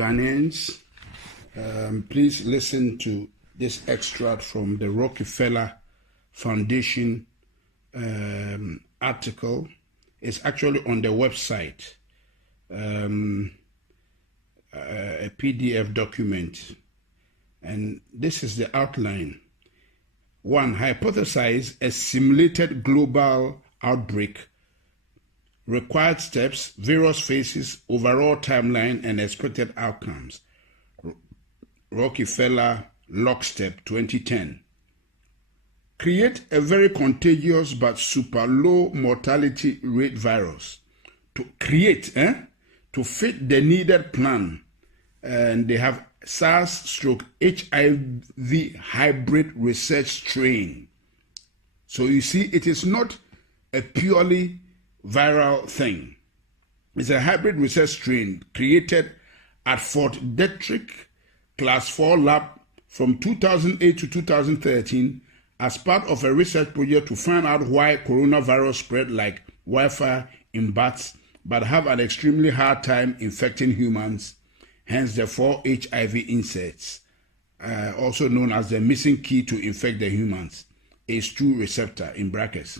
Ghanaians, please listen to this extract from the Rockefeller Foundation article. It's actually on the website, a PDF document. And this is the outline. 1. Hypothesize a simulated global outbreak. Required steps, various phases, overall timeline, and expected outcomes. Rockefeller Lockstep 2010. Create a very contagious but super low mortality rate virus. To to fit the needed plan. And they have SARS/HIV hybrid research strain. So you see, it is not a purely viral thing. It's a hybrid research strain created at Fort Detrick Class 4 lab from 2008 to 2013 as part of a research project to find out why coronavirus spread like wildfire in bats but have an extremely hard time infecting humans, hence the 4 HIV insects, also known as the missing key to infect the humans, ACE2 receptor in brackets.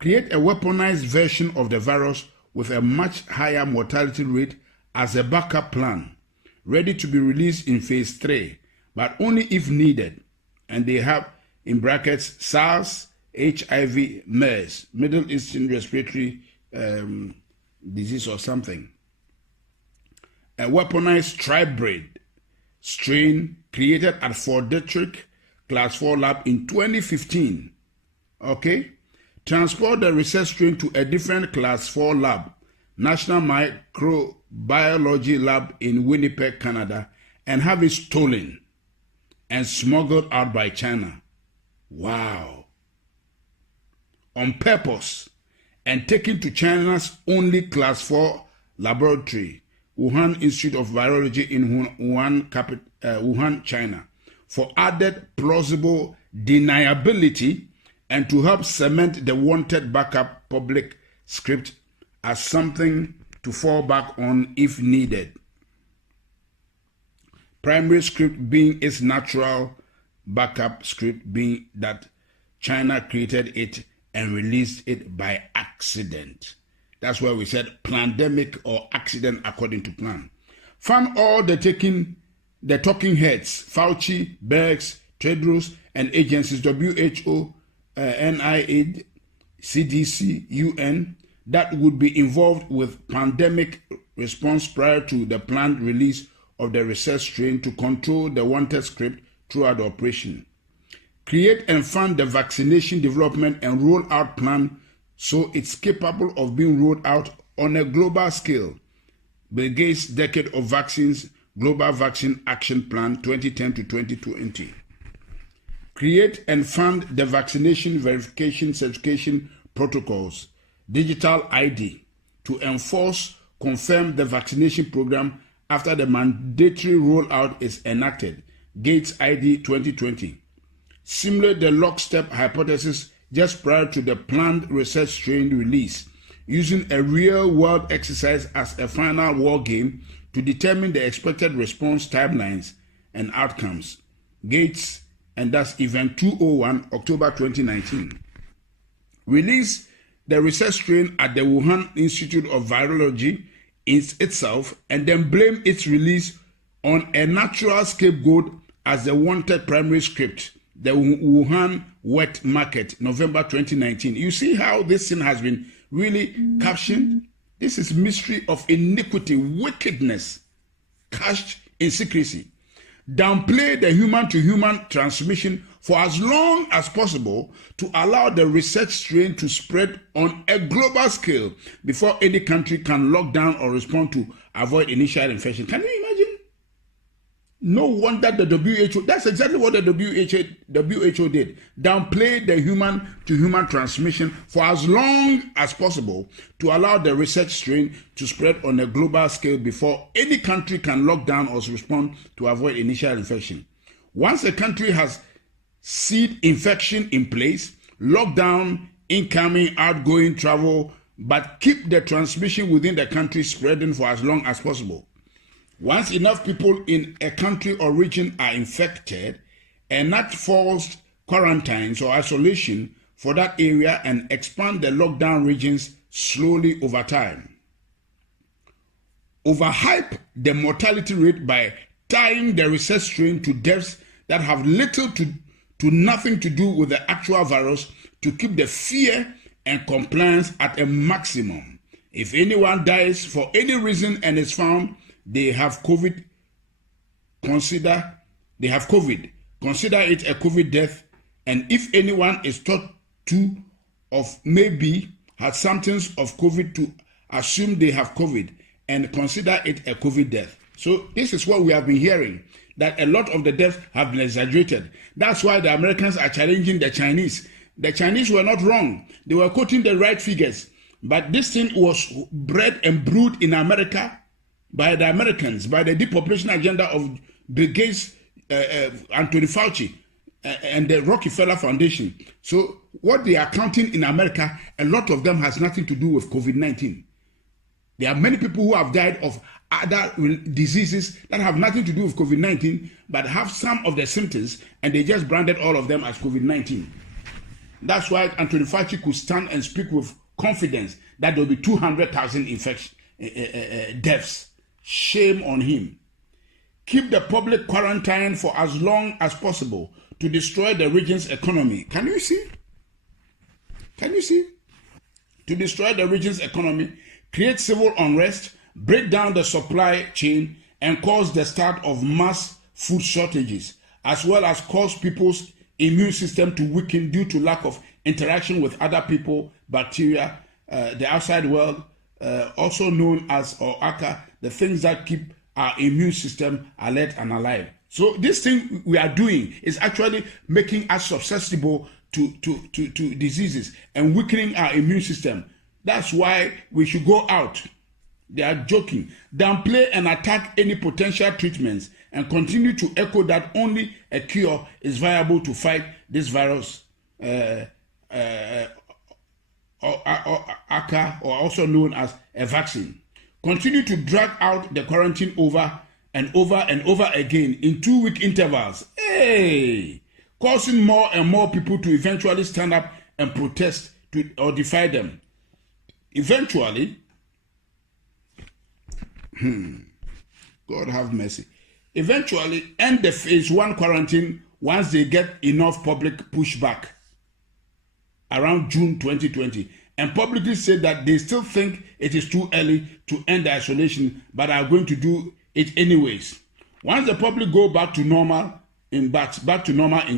Create a weaponized version of the virus with a much higher mortality rate as a backup plan, ready to be released in phase 3, but only if needed. And they have, in brackets, SARS, HIV, MERS, Middle Eastern Respiratory Disease or something. A weaponized tribrid strain created at Fort Detrick Class 4 lab in 2015. Okay? Transport the research strain to a different Class 4 lab, National Microbiology Lab in Winnipeg, Canada, and have it stolen and smuggled out by China. Wow. On purpose, and taken to China's only Class 4 laboratory, Wuhan Institute of Virology in Wuhan, China, for added plausible deniability and to help cement the wanted backup public script as something to fall back on if needed. Primary script being its natural backup script being that China created it and released it by accident. That's why we said pandemic or accident according to plan. Found all the talking heads, Fauci, Bergs, Tedros, and agencies, WHO, NIH, CDC, UN, that would be involved with pandemic response prior to the planned release of the research strain to control the wanted script throughout the operation. Create and fund the vaccination development and rollout plan so it's capable of being rolled out on a global scale. Bill Gates' Decade of Vaccines Global Vaccine Action Plan 2010 to 2020. Create and fund the vaccination verification certification protocols, digital ID, to enforce, confirm the vaccination program after the mandatory rollout is enacted, Gates ID 2020. Simulate the lockstep hypothesis just prior to the planned research strain release, using a real-world exercise as a final war game to determine the expected response timelines and outcomes. Gates, and that's Event 201, October 2019. Release the research strain at the Wuhan Institute of Virology itself, and then blame its release on a natural scapegoat as the wanted primary script, the Wuhan wet market, November 2019. You see how this thing has been really captioned? This is mystery of iniquity, wickedness, cached in secrecy. Downplay the human-to-human transmission for as long as possible to allow the research strain to spread on a global scale before any country can lock down or respond to avoid initial infection. Can you imagine? No wonder the WHO, that's exactly what the WHO did. Downplay the human-to-human transmission for as long as possible to allow the research strain to spread on a global scale before any country can lock down or respond to avoid initial infection. Once a country has seed infection in place, lock down incoming, outgoing travel, but keep the transmission within the country spreading for as long as possible. Once enough people in a country or region are infected, enact forced quarantines or isolation for that area and expand the lockdown regions slowly over time. Overhype the mortality rate by tying the research strain to deaths that have little to nothing to do with the actual virus to keep the fear and compliance at a maximum. If anyone dies for any reason and is found they have COVID, consider it a COVID death, and if anyone is thought to of maybe had symptoms of COVID, to assume they have COVID and consider it a COVID death. So this is what we have been hearing, that a lot of the deaths have been exaggerated. That's why the Americans are challenging the Chinese. The Chinese were not wrong. They were quoting the right figures. But this thing was bred and brewed in America by the Americans, by the depopulation agenda of Bill Gates, Anthony Fauci, and the Rockefeller Foundation. So what they are counting in America, a lot of them has nothing to do with COVID-19. There are many people who have died of other diseases that have nothing to do with COVID-19, but have some of the symptoms, and they just branded all of them as COVID-19. That's why Anthony Fauci could stand and speak with confidence that there will be 200,000 deaths. Shame on him. Keep the public quarantine for as long as possible to destroy the region's economy. Can you see? To destroy the region's economy, create civil unrest, break down the supply chain, and cause the start of mass food shortages, as well as cause people's immune system to weaken due to lack of interaction with other people, bacteria, the outside world, also known as or aka, the things that keep our immune system alert and alive. So this thing we are doing is actually making us susceptible to diseases and weakening our immune system. That's why we should go out. They are joking. Downplay and attack any potential treatments and continue to echo that only a cure is viable to fight this virus, ACA, or also known as a vaccine. Continue to drag out the quarantine over and over and over again in 2-week intervals. Causing more and more people to eventually stand up and protest or defy them. Eventually, God have mercy. Eventually, end the phase 1 quarantine once they get enough public pushback around June 2020, and publicly say that they still think it is too early to end the isolation, but are going to do it anyways. Once the public go back to normal in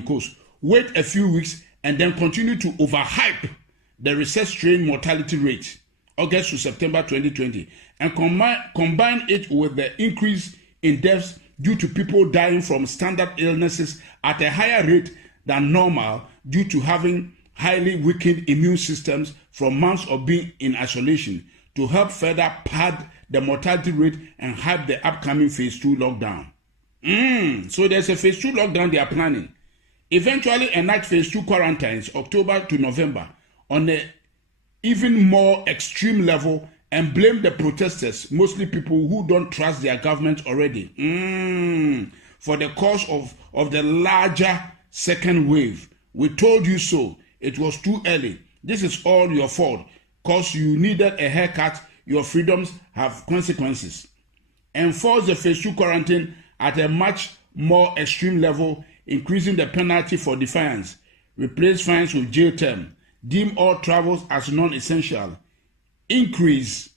course, wait a few weeks and then continue to overhype the research strain mortality rate, August to September 2020, and combine it with the increase in deaths due to people dying from standard illnesses at a higher rate than normal due to having highly weakened immune systems from months of being in isolation, to help further pad the mortality rate and hype the upcoming phase 2 lockdown. So there's a phase 2 lockdown they are planning. Eventually enact phase 2 quarantines October to November on an even more extreme level and blame the protesters, mostly people who don't trust their government already, for the cause of the larger second wave. We told you so. It was too early. This is all your fault. Because you needed a haircut, your freedoms have consequences. Enforce the phase 2 quarantine at a much more extreme level, increasing the penalty for defiance. Replace fines with jail term. Deem all travels as non-essential. Increase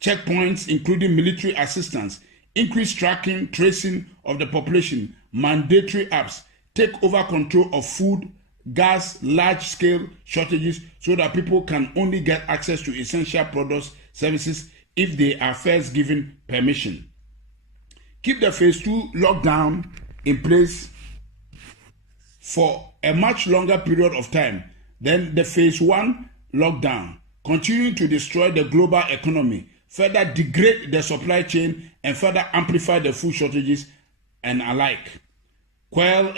checkpoints, including military assistance. Increase tracking, tracing of the population. Mandatory apps. Take over control of food, gas, large-scale shortages so that people can only get access to essential products, services, if they are first given permission. Keep the phase 2 lockdown in place for a much longer period of time than the phase 1 lockdown, continuing to destroy the global economy, further degrade the supply chain, and further amplify the food shortages and alike. Quell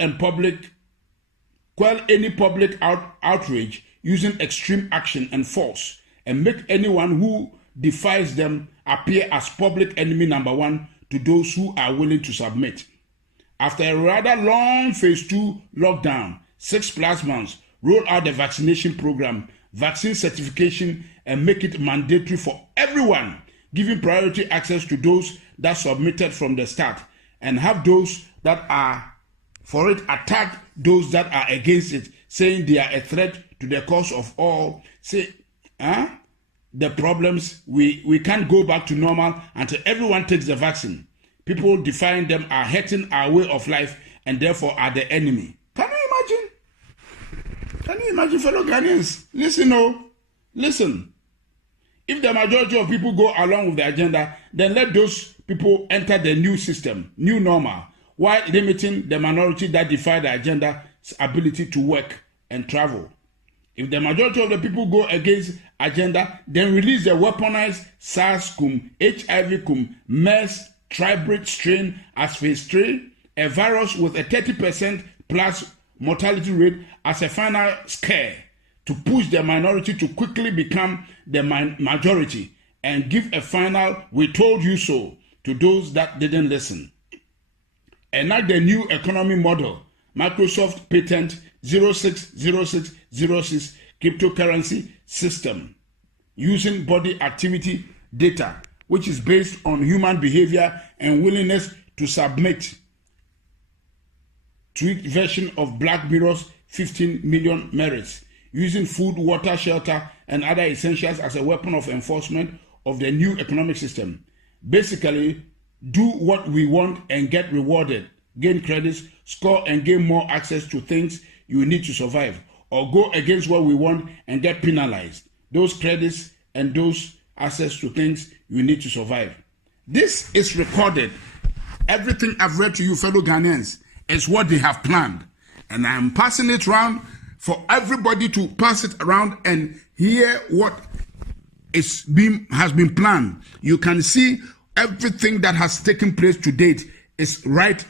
any public outrage using extreme action and force, and make anyone who defies them appear as public enemy number 1 to those who are willing to submit. After a rather long phase 2 lockdown, 6+ months, roll out the vaccination program, vaccine certification, and make it mandatory for everyone, giving priority access to those that submitted from the start, and have those that are for it attack those that are against it, saying they are a threat to the cause of all. Say, the problems, we can't go back to normal until everyone takes the vaccine. People defying them are hurting our way of life and therefore are the enemy. Can you imagine? Can you imagine, fellow Ghanaians? Listen. If the majority of people go along with the agenda, then let those people enter the new system, new normal, while limiting the minority that defy the agenda's ability to work and travel. If the majority of the people go against agenda, then release the weaponized SARS-CoV, HIV-CoV, MERS, tribrid strain as phase 3, a virus with a 30% plus mortality rate as a final scare to push the minority to quickly become the majority and give a final "we told you so" to those that didn't listen. Enact the new economy model, Microsoft patent 060606 cryptocurrency system using body activity data, which is based on human behavior and willingness to submit. Tweaked version of Black Mirror's 15 million merits, using food, water, shelter, and other essentials as a weapon of enforcement of the new economic system. Basically, do what we want and get rewarded, gain credits, score and gain more access to things you need to survive, or go against what we want and get penalized. Those credits and those access to things you need to survive. This is recorded. Everything I've read to you, fellow Ghanaians, is what they have planned. And I'm passing it around for everybody to pass it around and hear what has been planned. You can see everything that has taken place to date is right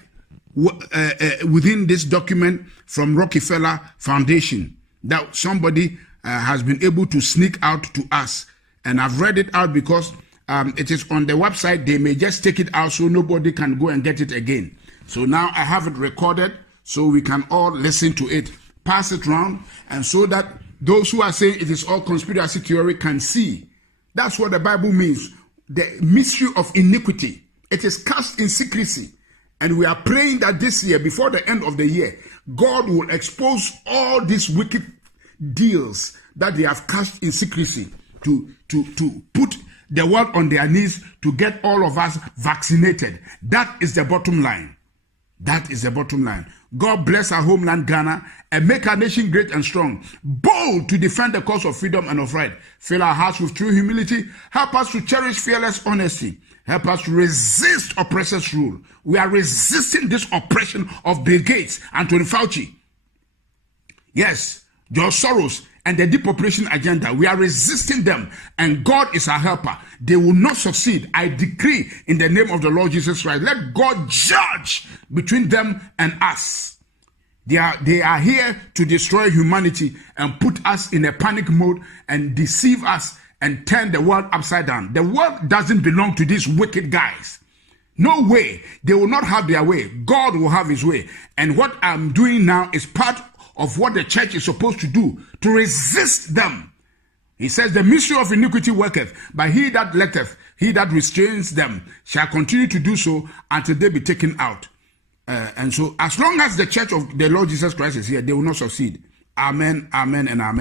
within this document from Rockefeller Foundation that somebody has been able to sneak out to us. And I've read it out because it is on the website. They may just take it out so nobody can go and get it again. So now I have it recorded so we can all listen to it, pass it around, and so that those who are saying it is all conspiracy theory can see. That's what the Bible means. The mystery of iniquity. It is cast in secrecy. And we are praying that this year, before the end of the year, God will expose all these wicked deals that they have cast in secrecy to put the world on their knees to get all of us vaccinated. That is the bottom line. That is the bottom line. God bless our homeland Ghana and make our nation great and strong, bold to defend the cause of freedom and of right. Fill our hearts with true humility. Help us to cherish fearless honesty. Help us to resist oppressors' rule. We are resisting this oppression of Bill Gates, Anthony Fauci. Yes, George Soros and the depopulation agenda. We are resisting them, and God is our helper. They will not succeed. I decree in the name of the Lord Jesus Christ, let God judge between them and us. They are here to destroy humanity and put us in a panic mode and deceive us and turn the world upside down. The world doesn't belong to these wicked guys. No way. They will not have their way. God will have his way. And what I'm doing now is part of what the church is supposed to do, to resist them. He says, the mystery of iniquity worketh, but he that letteth, he that restrains them, shall continue to do so until they be taken out. And so, as long as the church of the Lord Jesus Christ is here, they will not succeed. Amen, amen, and amen.